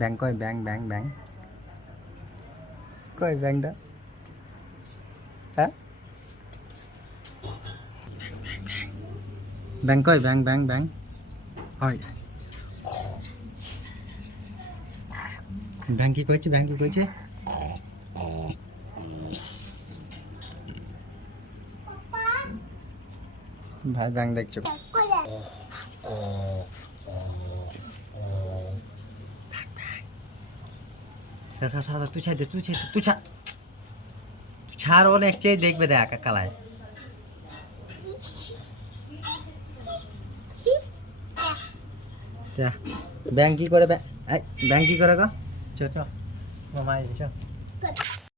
ব্যাং কই ব্যাং ব্যাং ব্যাং কই ব্যাংটা হ্যাঁ ব্যাং কই ব্যাং ব্যাং ব্যাং হয় ব্যাং কি কইছে ভাই ব্যাং দেখছো তুই ছাড় অনেক চেয়ে দেখবে দেখ কালায় ব্যাং কি করে ব্যাং কি করে গো চ মামা এসে